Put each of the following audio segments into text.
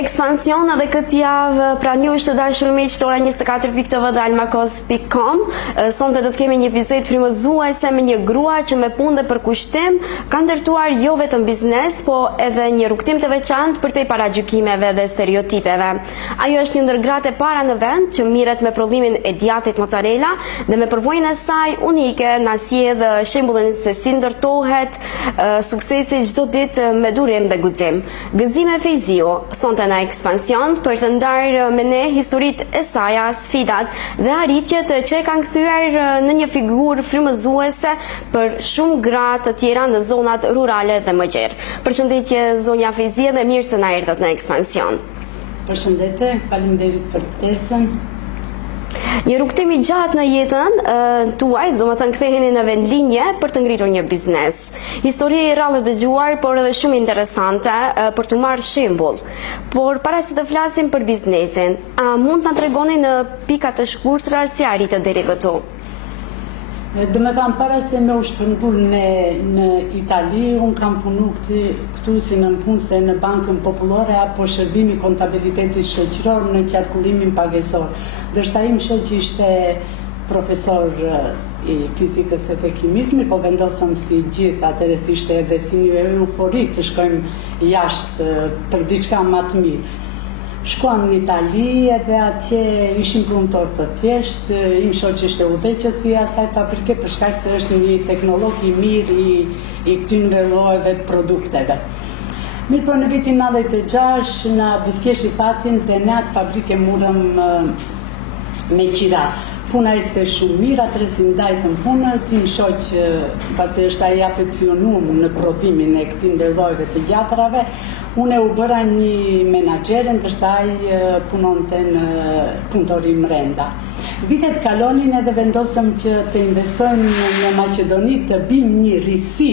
Ekspansion edhe këtë javë, pra një është të dashur miq të ora 24.tv dhe almakos.com. Sonte do të kemi një bisedë frymëzuese me një grua që me punë dhe për kushtim ka ndërtuar jo vetëm biznes, po edhe një rrugtim të veçantë përtej paragjykimeve dhe stereotipeve. Ajo është një ndër gratë e para në vend që mirret me prodhimin e djathit mozzarella dhe me përvojën e saj unike na sjell shembullin se si ndërtohet suksesi çdo ditë me durim dhe guxim. Gëzime Fejziu, sonte në Ekspansion për të ndarë me ne historitë e saj, sfidat dhe arritjet që e kanë kthyer në një figurë frymëzuese për shumë gra të tjera në zonat rurale dhe më gjerë. Përshëndetje zonja Fejzie dhe mirë se na erdhët në Ekspansion. Përshëndetje, faleminderit për ftesën. Një rrugtim i gjatë në jetën tuaj, domethënë ktheheni në vendlinje për të ngritur një biznes. Histori e rrallë dëgjuar, por edhe shumë interesante për të marrë shembull. Por para se të flasim për biznesin, a mund të na tregoni në pika të shkurtra si arritët deri këtu? Do me thamë, para se me u shpërngur në Itali, unë kam punu këtu si në punëse në Bankën Popullore apo shërbimi kontabilitetit shoqëror në qarkullimin pagesor. Dërsa im shoq ishte profesor i fizikës e të kimizmit, po vendosëm si gjithë, atëres ishte edhe si një eufori të shkojmë jashtë për diçka më të mirë. Shkuam në Itali edhe atje ishim punëtor të thjesht, im shoq ishte udhëheqës i asaj fabrike për shkak se është një teknolog i mirë i këtynve llojeve të produkteve. Mirë, po në vitin 96 na biskeshi fatin dhe në atë fabrike murëm me qira. Puna ishte shumë mirë, atëherë si ndajtëm punët, im shoq pasi është ai afeksionuar në prodhimin e këtynve llojeve të gjatrave. Unë u bëra një menaxhere, ndërsa ai punonte në punëtori brenda. Vitet kalonin edhe vendosëm që të investojmë në Maqedoni, të bëjmë një risi,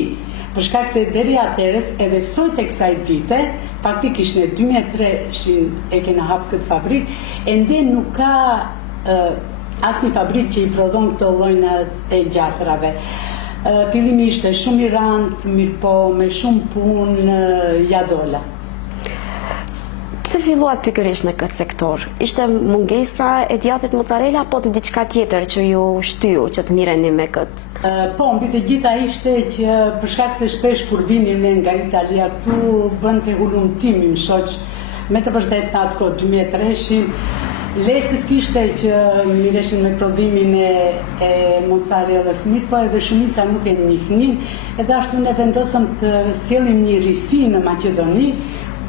për shkak se deri atëherës edhe sot e kësaj dite, faktikisht në 2003 e kena hap këtë fabrikë, ende nuk ka asnjë fabrikë që i prodhon këto llojna e gjatrave. Fillimi ishte shumë i rëndë, mirë po me shumë punë ja dola. Pse filluat pikërisht në këtë sektor? Ishte mungesa e djathit mozzarella apo diçka tjetër që ju shtyu që të mireni me këtë? Po, mbi të gjitha ishte që për shkak se shpesh kur vinin ne nga Italia këtu bënte hulumtim im shoq, me të vërtetë në atë kohë 2003-shin lesës kishte që mireshin me prodhimin e mozzarellës mirë, po edhe shumica nuk e njihnin, edhe ashtu ne vendosëm të sjellim një risi në Maqedoni,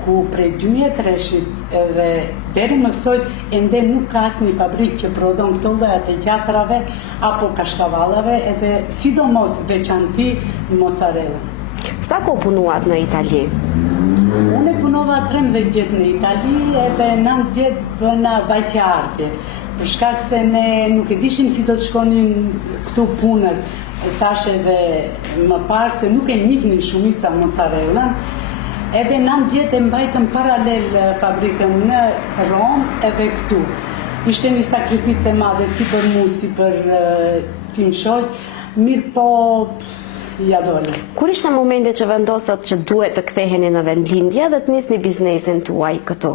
ku prej 2003-shit edhe deri më sot ende nuk ka asnjë fabrikë që prodhon këto lloje të gjatrave apo kashkavallave, edhe sidomos veçanti mozzarella. Sa kohë punuat në Itali? Unë punova 13 vjet në Itali edhe 9 vjet bëna vajtjartje. Për shkak se ne nuk e dishim si do të shkonin këtu punët, thash edhe më parë se nuk e njihnin shumica mozzarellën, edhe 9 vjet e mbajtëm paralel fabrikën në Rom edhe këtu. Ishte një sakrificë e madhe si për mua, si për tim shoq, mirë po ja dole. Kur ishte momenti që vendosët që duhet të ktheheni në vendlindje dhe të nisni biznesin tuaj këtu?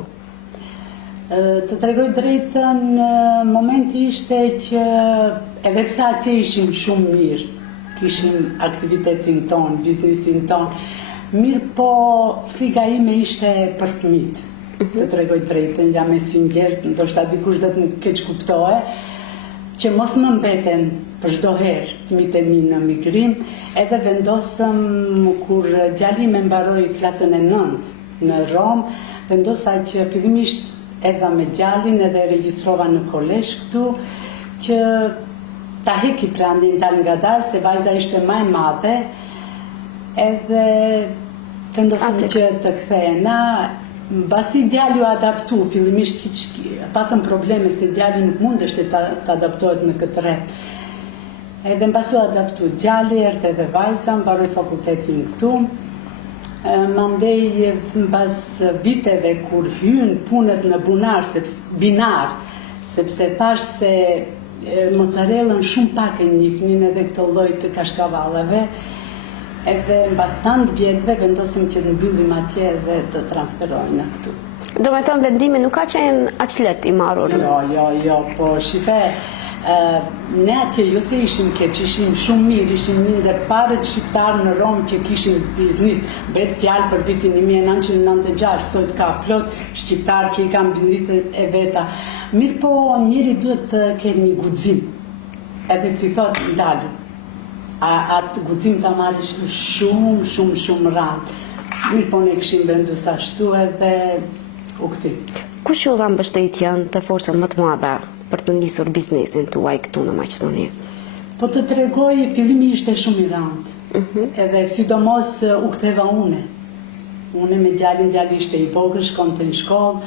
Të tregoj drejtën, momenti ishte që edhe pse atje ishim shumë mirë, kishim aktivitetin ton, biznesin ton, mirë po frika ime ishte për fëmijët. Të tregoj drejtën, jam e sinqert, ndoshta dikush do të më keq kuptohe, që mos më mbeten për çdo herë fëmijët e mi në migrim, edhe vendosëm kur djali me mbaroi klasën e 9 në Rom, vendosa që fillimisht erdha me djalin edhe regjistrova në kolezh këtu, që ta heki prandin dal ngadalë se vajza ishte më e madhe, edhe vendosëm që të kthehena. Mbasi djali u adaptu, fillimisht patëm probleme se djali nuk mundeshte të adaptohet në këtë rreth. Edhe mbasi u adaptu djali, erdhe edhe vajza, mbaroi fakultetin këtu. Mandej mbas viteve kur hyn punët në binar, sepse thash se mozzarellën shumë pak e njihnin edhe këto lloj të kashkavallave, edhe mbas 9 vjetëve vendosëm që të mbyllim atje dhe të transferojnë këtu. Do me thënë vendimi nuk ka qenë aq lehtë i marrur. Jo, po shife, ne atje jo se ishim keq, ishim shumë mirë, ishim një ndër parët shqiptarë në Rom që kishin biznis. Bet fjalë për vitin 1996, sot ka plot shqiptarë që i kanë bizniset e veta. Mirë po njeri duhet të ketë një guxim, edhe ti thot ndalu. Atë guxim ta marrish shumë rand. Mirë po ne kishim vendosur ashtu edhe u kthi. Kush ju dha mbështetjen të forcën më të madhe për të nisur biznesin tuaj këtu në Maqedoni? Po të tregoj, fillimi ishte shumë i randë. Edhe sidomos u ktheva une. Une me djalin ishte i vogël, shkonte në shkollë.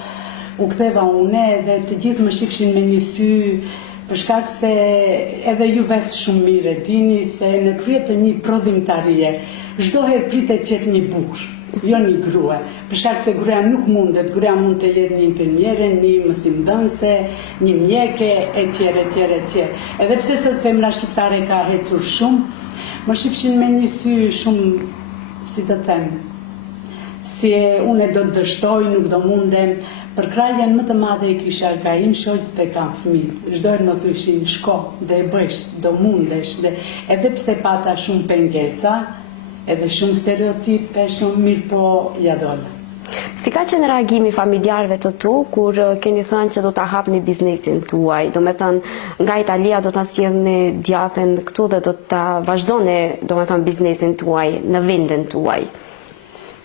U ktheva une dhe të gjithë më shifshin me një sy, për shkak se edhe ju vetë shumë mirë e dini se në krye të një prodhimtarie, çdo herë pritet që jetë një burr, jo një grua. Për shkak se gruaja nuk mundet, gruaja mund të jetë një infermiere, një mësimdhënëse, një mjeke, etj. Edhe pse sot femra shqiptare ka hecur shumë, më shifshin me një sy shumë, si të them, si unë do të dështoj, nuk do mundem. Për kraljen më të madhe i kisha ka im shoqët dhe kam fëmijët. Çdo herë më thyshin shko dhe e bësh, do mundesh. Dhe edhe pse pata shumë pengesa, edhe shumë stereotipe, shumë mirë po ja dola. Si ka qenë reagimi familjarëve të tu kur keni thënë që do ta hapni biznesin tuaj? Do me thënë, nga Italia do ta sjellni djathen këtu dhe do ta vazhdoni, do me thënë, biznesin tuaj në vendin tuaj.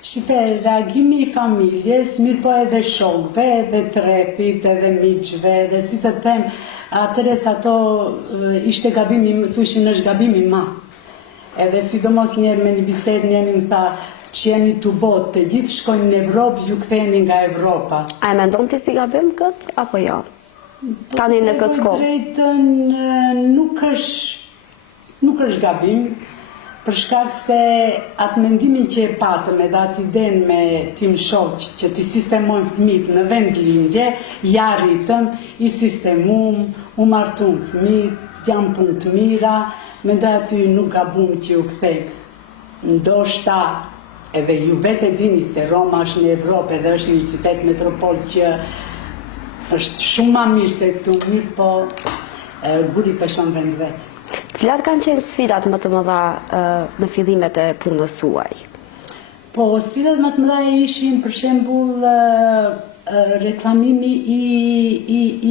Shife, reagimi i familjes, mirë po edhe shokëve, edhe trepit, edhe miqve, edhe si të them, atëres ato ishte gabimi, më thushin është gabimi ma. Edhe sidomos njerë me një bisedë, njerë më tha, që jeni të botë, të gjithë shkojnë në Evropë, ju ktheni nga Evropa. A e mendon ti si gabim këtë, apo jo? Tani në këtë kohë? Drejtën, nuk është gabim, për shkak se atë mendimin që e patëm edhe atë iden me tim shoq që ti sistemojnë fëmijët në vend lindje, ja rritëm, i sistemum, u martun fëmijët, janë punë të mira, mendoj aty nuk gabum që ju kthej. Ndoshta edhe ju vetë dini se Roma është në Evropë edhe është një qytet metropol që është shumë ma mirë se këtu, mirë po guri peshon vend vetë. Cilat kanë qenë sfidat më të mëdha në fillimet e punës suaj? Po, sfidat më të mëdha ishin për shembull reklamimi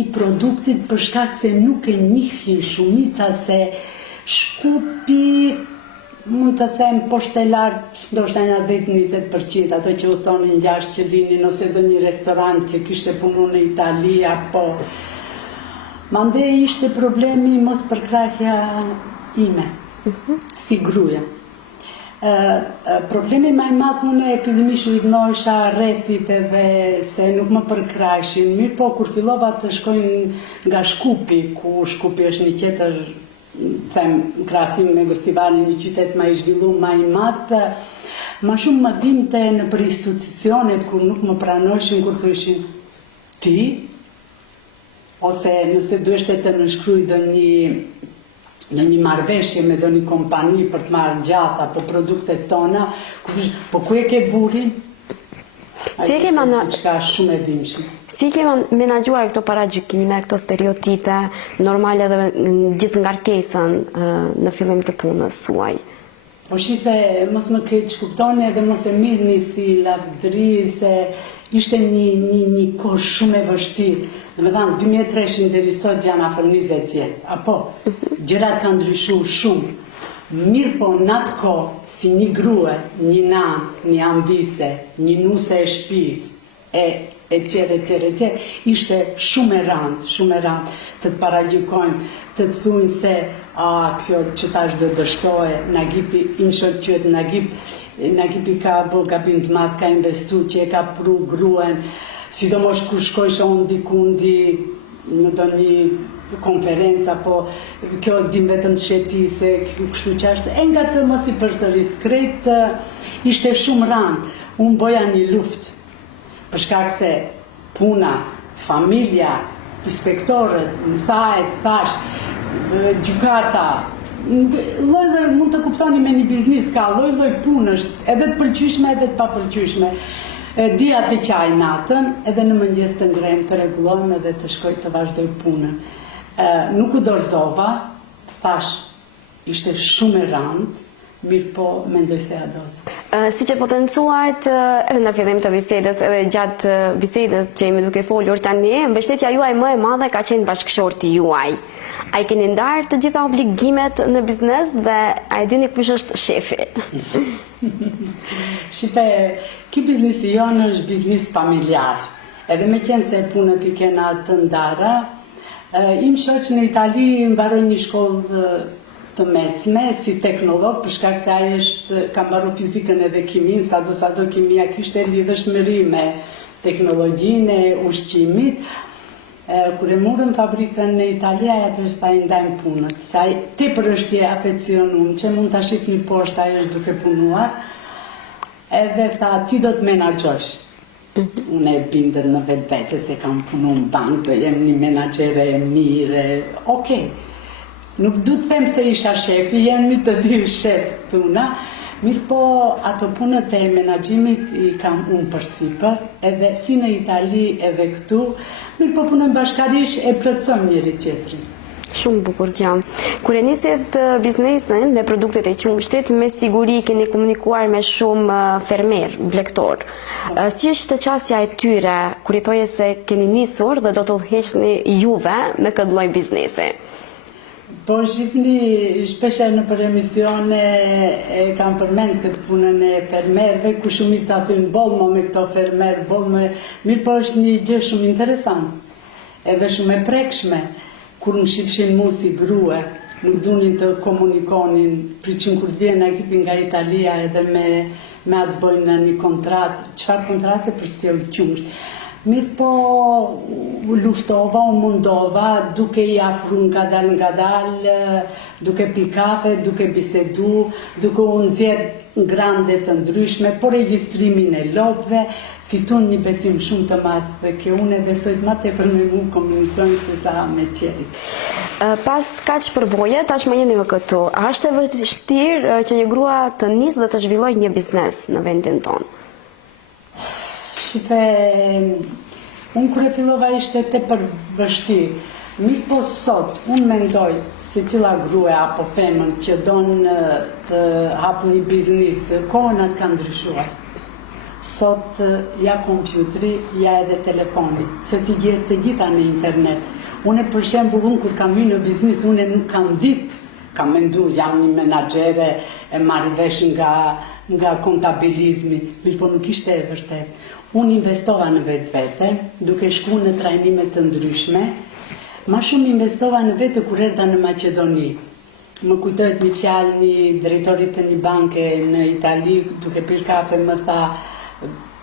i produktit për shkak se nuk e njihin shumica se Shkupi, mund të them, poshtë e lartë, ndoshta nga 10-20%, ato që utonin jashtë që dinin, ose do një restorant që kishte punu në Itali, apo mande ishte problemi mos përkrahja ime, si gruja. Problemi më i madh unë fillimisht u idhnohesha rrethit edhe se nuk më përkrahshin. Mirë po, kur fillova të shkojnë nga Shkupi, ku Shkupi është një tjetër, them, krahasim me Gostivarin, një qytet më i zhvilluar, më i madh, më shumë më dinte në për institucionet kur nuk më pranoheshin, kur thoshin ti, ose nëse duheshte të nënshkruaj në një marrëveshje me do një kompani për të marrë gjatë apo produktet tona, po ku e ke burin? Si e ke shumë e dimshme. Si ke menaxhuar këto paragjykime, këto stereotipe, normale dhe gjithë ngarkesën në fillim të punës suaj? Po shife, mos më keq kuptoni edhe mos e mirëni si lavdëri, se ishte një kohë shumë e vështirë. Dhe me thamë, 2003 deri sot janë afër 20 vjetë, apo gjërat kanë ndryshuar shumë. Mirë po në atë kohë, si një grue, një nanë, një ambise, një nuse e shtëpisë, etj, ishte shumë e randë, të të paragjykojnë, të të thunë se kjo që tash dhe dështoje, Nagipi, im shok qëtë Nagipi ka bo gabim të madh, ka investu që e ka pru gruen, sidomos kur shkojshë unë dikundi në do një konferenca, po kjo dim vetëm të shetise, kështu qashtë, e nga të mos i përsëris krejt, ishte shumë randë, unë boja një luft, për shkak se puna, familja, inspektorët, më thash, gjykata, lloj mund të kuptoni me një biznis ka lloj punësh, edhe të pëlqyeshme edhe të papëlqyeshme. Dia të qaj natën, edhe në mëngjes të ngrem, të rregullojmë edhe të shkoj të vazhdoj punën. Nuk u dorëzova, thash, ishte shumë e rëndë, mirë po mendoj se ja do. Si që potencuajt edhe në fillim të bisedës, edhe gjatë bisedës që jemi duke folur tani, mbështetja juaj më e madhe ka qenë bashkëshorti juaj. A i keni ndarë të gjitha obligimet në biznes dhe a i dini kush është shefi? Shipe, ki biznesi jonë është biznis familjar. Edhe me qenë se punët i kena të ndara, im shoqë në Itali mbaroj një shkollë të mesme, si teknolog, për shkak se ai ka mbaruar fizikën edhe kimin, sado kimia kishte lidhëshmëri me teknologjinë e ushqimit. Kur e morëm fabrikën në Itali, atëherë sta i ndajmë punët. Se ai tepër është i afeksionuar, që mund ta shihni poshtë, ai është duke punuar. Edhe tha, ti do të menaxhosh. Unë e bindën në vetvete se kam punu në bank, do jem një menaxhere e mirë, okej. Nuk du të them se isha shefi, jemi të dy shef thuna, mirë po ato punët e menaxhimit i kam unë përsipër, edhe si në Itali edhe këtu, mirë po punën bashkarish e plotësojmë njëri tjetrin. Shumë bukur kjo. Kur e nisit biznesin me produktet e qumshtit, me siguri keni komunikuar me shumë fermer, blektor. Si është qasja e tyre kur i thoje se keni nisur dhe do të udhëheqni juve me këtë lloj biznesi? Po shifni, shpeshe në për emisione e kam përmend këtë punën e fermerve, ku shumica thënë bolmo me këto fermer, mirë po është një gjë shumë interesant, edhe shumë e prekshme, kur më shifshin mu si grue, nuk dunin të komunikonin, priqin kur vjen ekipi nga Italia edhe me atë bojnë një kontratë, qëfar kontrate për sjell qumsht. Mirë po u luftova, u mundova, duke i afru nga dal, duke pi kafe, duke bisedu, duke u nxjerr ngrande të ndryshme, por regjistrimin e lopëve, fitun një besim shumë të madh dhe që unë besoj më tepër me mua komunikojnë se sa me tjerit. Pas kaq përvoje, tashmë jeni më këtu. A është e vështirë që një grua të nisë dhe të zhvillojë një biznes në vendin tonë? Shife, unë kërë fillova ishte tepër vështirë. Mirë po sot, unë mendoj se cila grue apo femën që donë të hapë një biznis, kohënat ka ndryshuar. Sot ja kompjuteri, ja edhe telefoni, se ti gjetë të gjitha në internet. Unë për shembull, unë kur kam hyrë në biznis, unë nuk kam ditë, kam mendu, jam një menaxhere e marrë vesh nga kontabilizmi, mirë po nuk ishte e vërtet. Unë investova në vetvete, duke shku në trajnime të ndryshme, ma shumë investova në vete kur erdha në Maqedoni. Më kujtojt një fjalë një drejtorit të një banke në Itali, duke pirë kafe, më tha,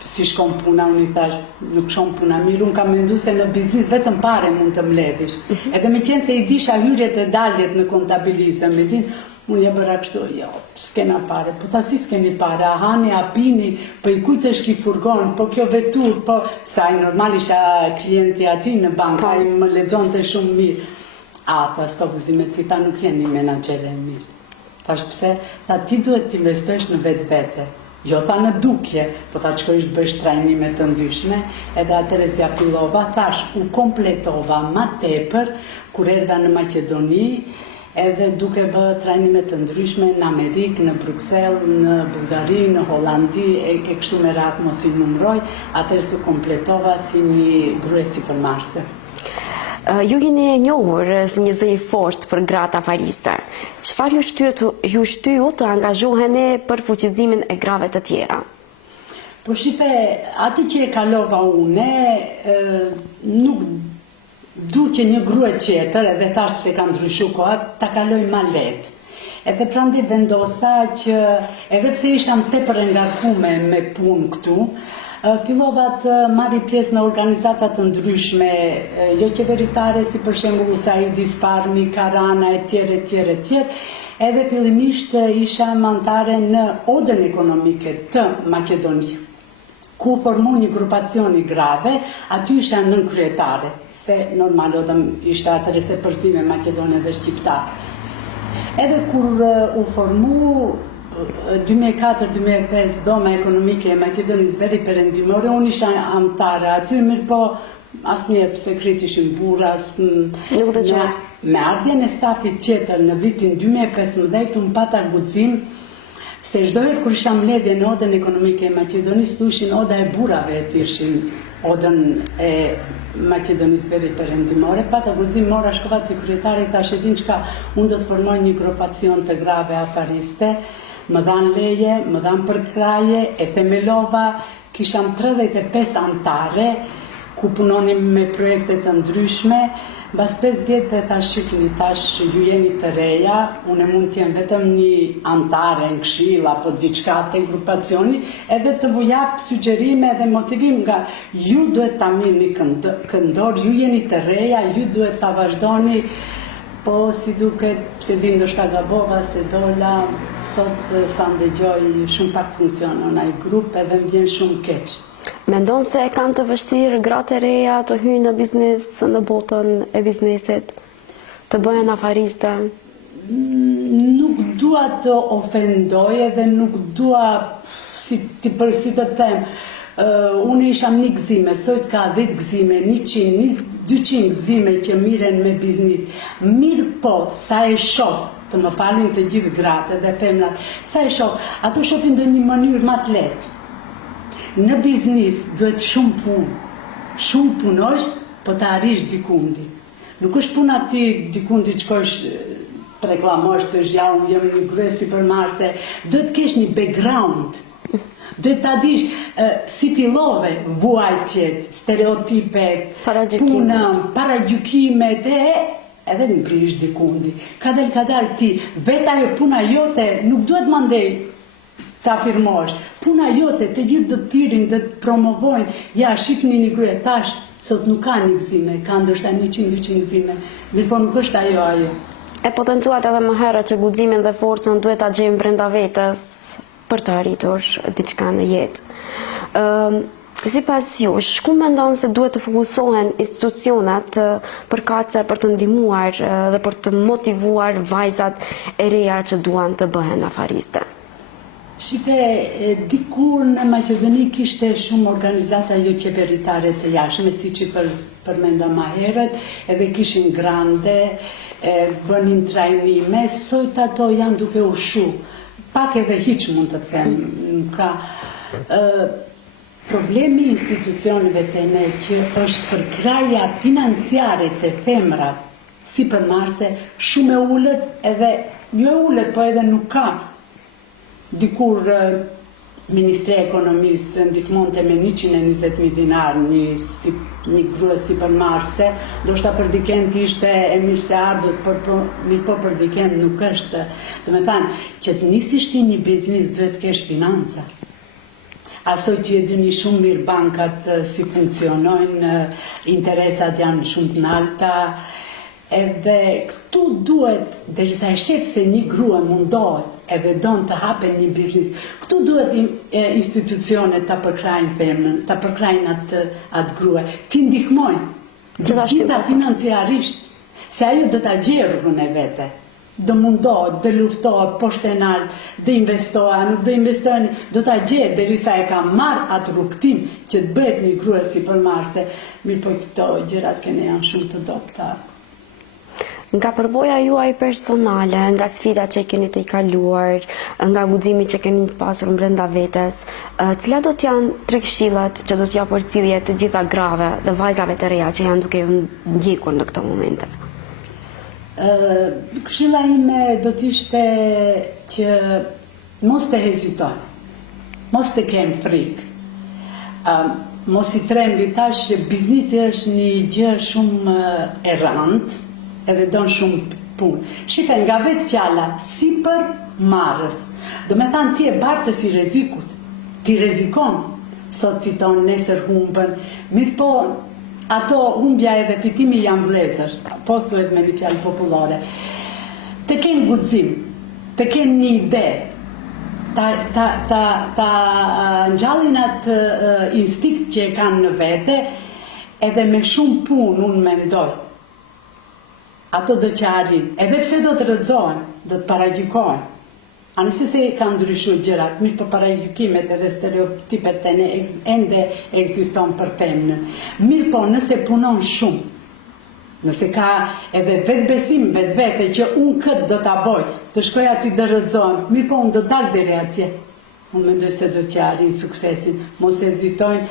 si shkon puna, unë i thash, nuk shkon puna mirë, unë kam mendu se në biznis vetëm pare mund të mbledhish. Edhe me qenë se i disha hyrjet e daljet në kontabilizëm, unë ja bëra kështu, jo, s'kena pare, po ta si s'keni pare, a hani, a pini, po i kujtë është ki furgon, po kjo vetur, po saj normal isha klienti ati në bank, a i më lexon të shumë mirë. A, ta stop zime, ti ta nuk jeni menaxhere e mirë. Tash pse, ta ti duhet t'investosh në vetvete. Jo tha në dukje, po ta qkojsh bësh trajnime të ndryshme, edhe atëre si fillova, thash u kompletova ma tepër, kur erdha në Maqedoni, edhe duke bë trajnime të ndryshme në Amerikë, në Bruxelles, në Bullgari, në Hollandi, e kështu me radhë mos i numroj, atëherë se kompletova si një grue sipërmarrëse. Ju jeni e njohur si një zë i fortë për gratë afariste. Çfarë ju shtyu të angazhoheni për fuqizimin e grave të tjera? Po shife, atë që e kalova une, nuk du që një grue tjetër, edhe tash se kam ndryshu kohat, ta kaloj ma letë. Edhe prandaj vendosa që, edhe pse isham tepër e ngarkume me punë këtu, fillova të marri pjesë në organizata të ndryshme, jo qeveritare, si për shembull Usaidi Farmi, Karana, etj. Edhe fillimisht isha anëtare në Odën Ekonomike të Maqedonisë, ku formu një grupacioni grave, aty isha nën kryetare, se normal odëm ishte atëre se përzime Maqedone dhe Shqiptar. Edhe kur u formu 2004-2005 Doma Ekonomike e Maqedonisë Veri Perëndimore, unë isha anëtare aty, mirë po asnjëherë pse krit ishin burra, me ardhjen e stafit tjetër në vitin 2015 unë pata guxim se çdo herë kur isha mbledhje në Odën Ekonomike e Maqedonisë, thushin oda e burrave e thirrshin Odën e Maqedonisë Veri Perëndimore. Pata guxim, mora shkova te kryetari, thash e din çka, unë do të formoj një grupacion të grave afariste, më dhan leje, më dhan përkraje, e themelova, kisham 35 antare, ku punonim me projekte të ndryshme. Mbas 5 vjet dhe thash shifni, tash ju jeni të reja, unë mund të jem vetëm një antare në këshill apo diçka te grupacioni, edhe të vu jap sugjerime dhe motivim nga ju duhet ta mirni këndor, ju jeni të reja, ju duhet ta vazhdoni. Po si duket, pse di ndoshta gabova se dola, sot sa ndëgjoj shumë pak funksionon ai grup edhe më vjen shumë keq. Mendon se e kanë të vështirë gratë e reja të hyjnë në biznes, në botën e biznesit, të bëhen afariste? Nuk dua të ofendoj edhe nuk dua si të them. Unë isha një gëzime, sot ka 10 gëzime, 100, 200 gëzime që miren me biznis. Mirë po, sa e shoh, të më falin të gjithë gratë dhe femrat, sa e shoh, ato shohin në një mënyrë më të lehtë. Në biznis duhet shumë punë. Shumë punosh, po të arrish dikundi. Nuk është puna ti dikundi të shkosh të reklamosh të zhja, unë jem një grua sipërmarrëse. Duhet të kesh një background. Duhet ta dish si fillove vuajtjet, stereotipet, punën, paragjykimet edhe në prish dikundi. Kadal ti, vetë ajo puna jote nuk duhet mandej ta afirmosh. Puna jote, të gjithë do të thirin, do të promovojnë. Ja, shifni një grua, tash, sot nuk ka një gëzime, ka ndoshta 100-200 gëzime. Mirë po nuk është ajo. E potencuat edhe më herët që guximin dhe forcën duhet ta gjejmë brenda vetes për të arritur diçka në jetë. Sipas jush, ku mendon se duhet të fokusohen institucionet përkatëse për të ndihmuar dhe për të motivuar vajzat e reja që duan të bëhen afariste? Shife, dikur në Maqedoni kishte shumë organizata jo qeveritare të jashtme, si që përmenda ma herët, edhe kishin grande, bënin trajnime, sot ato janë duke ushu. Pak edhe hiq mund të them. Problemi institucioneve të ne që është përkraja financiare të femrat sipërmarrëse shumë e ulët edhe, jo e ulët, po edhe nuk ka. Dikur Ministri e Ekonomisë ndihmonte me 120.000 dinar një grua sipërmarrëse, ndoshta për dikend ishte e mirë se ardhët, po për dikend nuk është. Do me thanë, që të nisish ti një biznis duhet kesh financa. Aso që e dini shumë mirë bankat si funksionojnë, interesat janë shumë të nalta, edhe këtu duhet, derisa e shef se një grua mundohet edhe donë të hapen një biznis, këtu duhet institucionet të përkrajnë femnën, të përkrajnë atë grua, ti ndihmojnë, gjitha financiarisht, se ajo do të gjejë rrugën e vete, do mundohet, do luftohet, poshtë e lartë, do investohet, nuk do investohet, do të gjejë, derisa e ka marrë atë rrugtim që të bëhet një grua sipërmarrëse, mirë po këto gjërat kene janë shumë të dobta. Nga përvoja juaj personale, nga sfidat që keni të i kaluar, nga guximi që keni pasur brenda vetes, cilat do të janë 3 këshillat që do t'ja përcjellje të gjitha grave dhe vajzave të reja që janë duke ju ndjekur në këto momente? Këshilla ime do t'ishte që mos të hezitojnë, mos të kemë frikë, mos i trembi. Tash biznisi është një gjë shumë e rëndë, edhe donë shumë punë. Shife, nga vetë fjalla, si për marrës. Do me thanë, ti e bartës i rezikut. Ti rezikon, sot fiton, nesër humbën. Mirë po, ato humbja edhe fitimi janë vlezër. Po thuhet me një fjallë popullore. Të kenë guxim, të kenë një ide, ta ngjallin atë instinkt që e kanë në vete, edhe me shumë punë unë mendoj. Ato do që arrin, edhe pse do të rëzohen, do të paragjykohen, Anëse se ka ndryshuar gjërat, mirë për paragjykimet edhe stereotipet të ne ende ekziston për femnën. Mirë po nëse punon shumë, nëse ka edhe vetë besim, vetë vete që unë këtë do t'a boj, të shkoj aty dhe rëzohem, mirë po unë do dalë deri atje. Unë mendoj se do t'ja arrin suksesin, mos hezitojnë,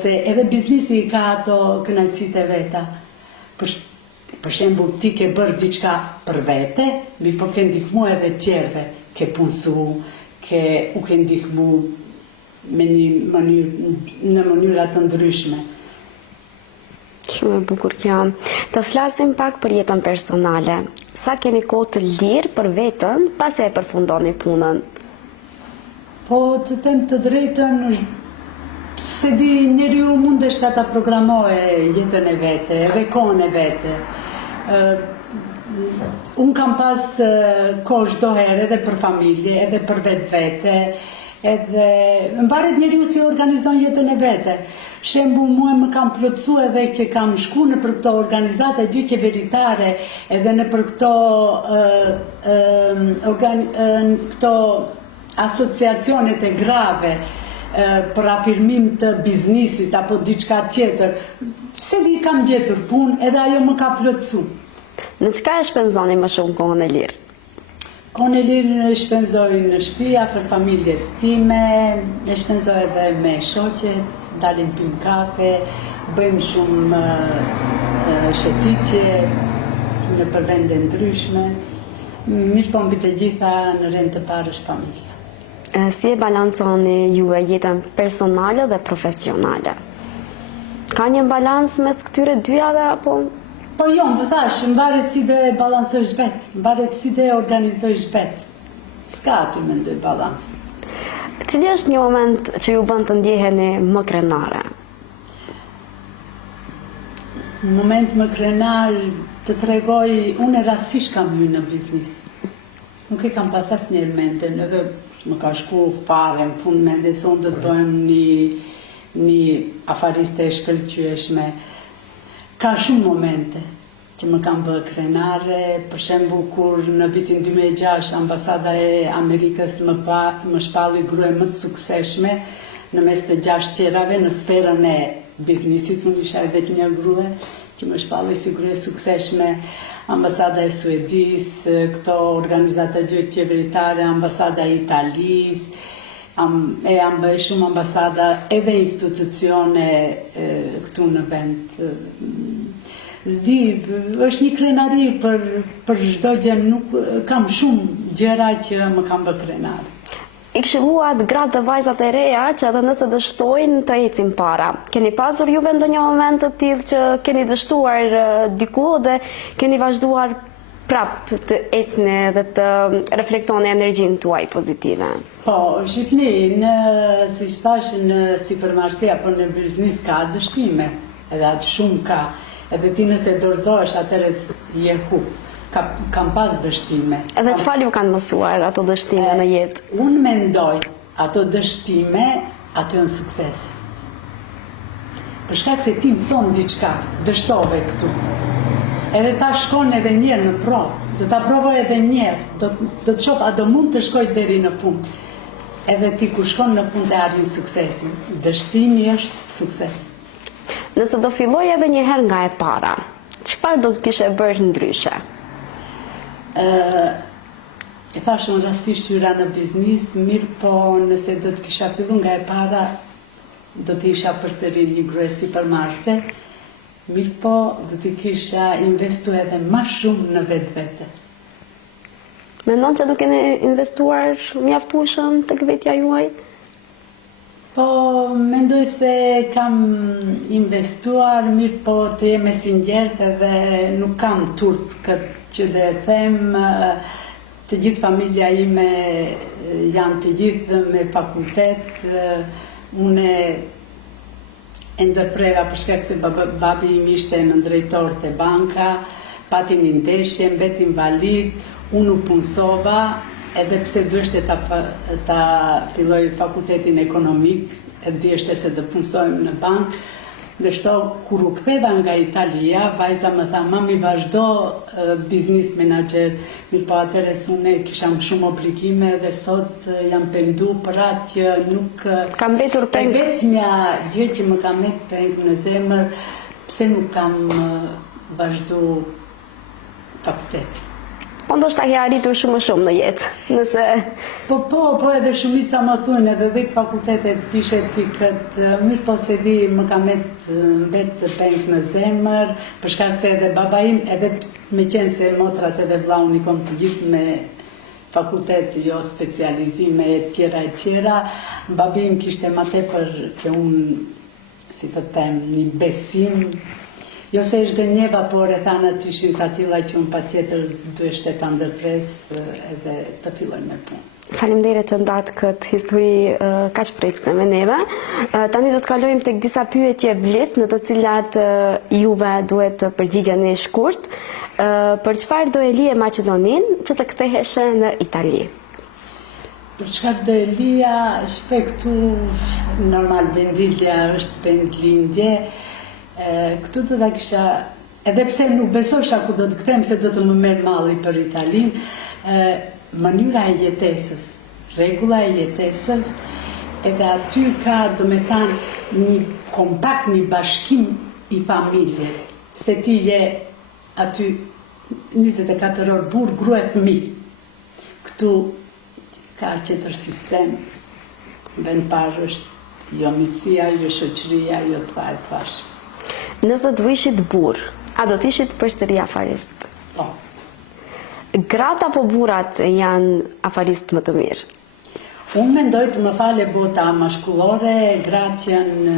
se edhe biznisi ka ato kënaqësitë e veta. Për shembull, ti ke bërë diçka për vete, mirë po ke ndihmu edhe tjerëve, ke punësu, u ke ndihmu në mënyra të ndryshme. Shumë e bukur kjo. Të flasim pak për jetën personale. Sa keni kohë të lirë për vetën, pasi e përfundoni punën? Po, të them të drejtën, se di njeriu mundesh ta programoje jetën e vete, edhe kohën e vete. Unë kam pas kohë çdo herë edhe për familje, edhe për vetë, edhe mbaret njeriu si organizon jetën e vete. Shembull, mua më kam plotësu edhe që kam shku në për këto organizata gjë qeveritare, edhe në për këto asociacionet e grave për afirmim të biznisit apo diçka tjetër. Se di kam gjetur punë edhe ajo më ka plotësu. Në çka e shpenzoni më shumë kohën e lirë? Kohën e lirë shpenzoj në shtëpi afër familjes time, e shpenzoj edhe me shoqet, dalim pim kafe, bëjmë shumë shëtitje në për vende ndryshme. Mirë po mbi të gjitha në rend të parë është familja. Si e balanconi ju e jetën personale dhe profesionale? Ka një balans mes këtyre dyjave apo? Po jo, më thash, mbaret si do e balansojsh vetë, mbaret si do e organizojsh vetë. S'ka aty mendoj balans. Cili është një moment që ju bën të ndjeheni më krenare? Në moment më krenar të tregoj, unë rastisht kam hyrë në biznis. Nuk e kam pas asnjëherë mendjen, edhe më ka shku fare në fund mendje se unë do të bëhem një afariste e shkëlqyeshme. Ka shumë momente që më kam bërë krenare, për shembull kur në vitin 2006 ambasada e Amerikës më shpalli grua më të suksesshme në mes të 6 tjerave në sferën e biznisit, unë isha vetë një grua që më shpalli si grua e suksesshme, ambasada e Suedis, këto organizata gjë qeveritare, ambasada e Italis, jam bëj shumë ambasada edhe institucione këtu në vend. Zdi, është një krenari për çdo gjë, nuk kam shumë gjëra që më kam bërë krenari. I këshilluat gratë dhe vajzat e reja që edhe nëse dështojnë të ecin para. Keni pasur juve ndonjë moment të tillë që keni dështuar diku dhe keni vazhduar prap të ecni dhe të reflektoni energjinë tuaj pozitive? Po, shifni, si thash në sipërmarrësi apo në biznes ka dështime, edhe atë shumë ka, edhe ti nëse dorëzohesh atëherë je hub. Kam pas dështime. Edhe çfarë ju kanë mësuar ato dështime në jetë? Unë mendoj ato dështime, ato janë suksese. Për shkak se ti mëson diçka, dështove këtu. Edhe ta shkon edhe njerë në provë, do ta provoj edhe njerë, do të shoh a do mund të shkoj deri në fund. Edhe ti kur shkon në fund e arrin suksesin. Dështimi është sukses. Nëse do filloj edhe një herë nga e para, çfarë do të kishe bërë ndryshe? E thash unë rastisht hyra në biznis, mirë po nëse do të kisha fillu nga e para, do të isha përsëri një grua sipërmarrëse, mirë po do të kisha investu edhe më shumë në vetvete. Mendon që do keni investuar mjaftueshëm tek vetja juaj? Po, mendoj se kam investuar, mirë po të jem e sinqertë dhe nuk kam turp këtë që dhe them, të gjithë familja ime janë të gjithë me fakultet, une e ndërprera për shkak se babi im ishte në drejtor të banka, pati një ndeshje, mbet invalid, unë u punësova, edhe pse dueshte ta filloj fakultetin ekonomik, e dishte se të punësojmë në bankë, Ndërshto, kur u ktheva nga Italia, vajza më tha, mami vazhdo biznis menaxher, mirë po atëherë unë kisha shumë obligime dhe sot jam pendu për atë që nuk... Ka mbetur peng. Vetmja gjë që më ka met peng në zemër, pse nuk kam vazhdu fakulteti. Po ndoshta ke arritur shumë në jetë, nëse... Po edhe shumica më thunë, edhe 10 fakultetet kishe ti këtë, mirë po se di më ka mbet peng në zemër, për shkak se edhe baba im, edhe me qenë se motrat edhe vllaun i kom të gjithë me fakultet, jo specializime e tjera, babi im kishte ma tepër që unë, si të them, një besim. Jo se është gënjeva, por e thanat ishin të atilla që unë pa tjetër duhesh të ndërpres edhe të filloj me punë. Faleminderit që ndatë këtë histori kaq prekse me neve. Tani do të kalojmë tek disa pyetje vlis në të cilat juve duhet të përgjigjeni shkurt. Për çfarë do e lije Maqedoninë që të ktheheshe në Itali? Për çfarë do e lija, shpe këtu normal vendilja është vendlindje. Këtu do ta kisha, edhe pse nuk besosha ku do të kthem se do të më merr malli për Italinë, mënyra e jetesës, rregulla e jetesës, edhe aty ka, do me thanë, një kompakt, një bashkim i familjes, se ti je aty 24 orë burr, grua e fëmijë. Këtu ka qetër sistem, vend parë është jo miqësia, jo shoqëria, jo thash. Nëse do ishit burr, a do të ishit përsëri afarist? Po. Gratë apo burrat janë afarist më të mirë? Unë mendoj të më fale bota mashkullore, gratë janë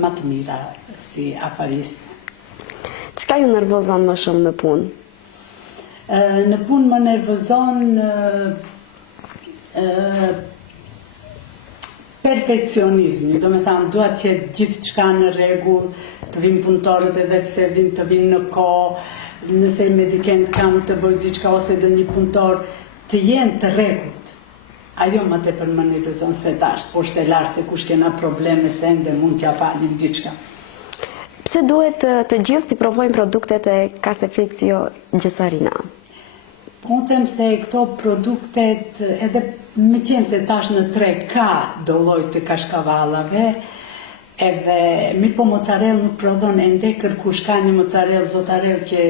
më të mira si afariste. Çka ju nervozon më shumë në punë? Në punë më nervozon perfekcionizmi, do me thamë, duat që gjithë qka në rregull, të vinë punëtorët edhe pse të vinë në kohë, nëse me dikend kam të bëj diçka ose do një punëtor, të jenë të rregullt. Ajo më tepër më nervozon se tash, po shtelar se kush kena probleme se ende mund t'ja falim diçka. Pse duhet të gjithë të provojnë produktet e Caseificio Gjessarina? Po unë them se këto produktet, edhe me qenë se tash në treg ka do lloj të kashkavallave, edhe mirë po mozzarella nuk prodhon ende, kërkush ka një mozzarella zotarell që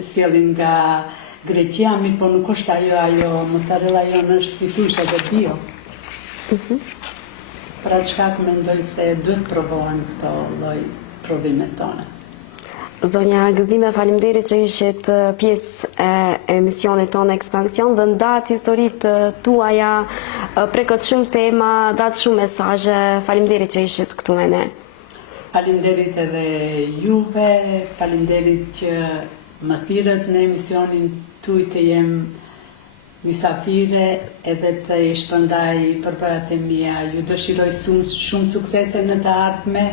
sjellin nga Greqia, mirë po nuk është ajo mozzarella jonë është fitushe dhe bio. Për atë shkak mendoj se duhet provohen këto lloj prodhimet tona. Zonja Gëzime, faleminderit që ishit pjesë e emisionit tonë Ekspansion dhe ndatë historitë tuaja, prekët shumë tema, datë shumë mesazhe. Faleminderit që ishit këtu me ne. Faleminderit edhe juve, faleminderit që më thirrët në emisionin tuaj të jem misafire edhe të i shpërndaj përbërat e mia. Ju dëshiroj shumë suksese në të ardhme,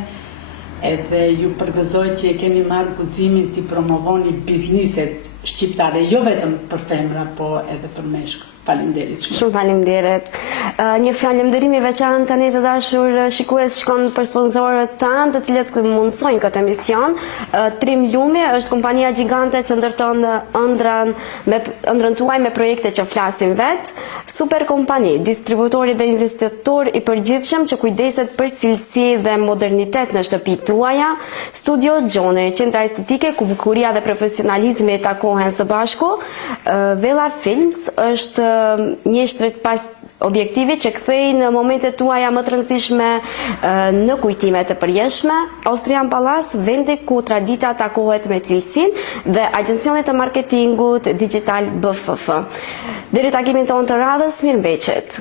edhe ju përgëzoj që e keni marrë guximin të promovoni bizniset shqiptare, jo vetëm për femra, po edhe për meshkuj. Faleminderit shumë. Shumë faleminderit. Një falënderim i veçantë tani të dashur shikues shkon për sponsorët tanë, të cilët mundsojnë këtë emision. Trim Lumi është kompania gjigante që ndërton ëndrrën tuaj me projekte që flasin vet. Super kompani, distributori dhe investitor i përgjithshëm që kujdeset për cilësi dhe modernitet në shtëpitë tuaja. Studio Gjone, qendra estetike ku bukuria dhe profesionalizmi takohen së bashku. Vella Films është njështrit pas objektivit që kthej në momentet tuaja më të rëndësishme në kujtimet e përjetshme. Austrian Palace, vendi ku tradita takohet me cilësinë dhe agjencionet e marketingut digital BFF. Deri takimin tonë të radhës, mirëmbëqet.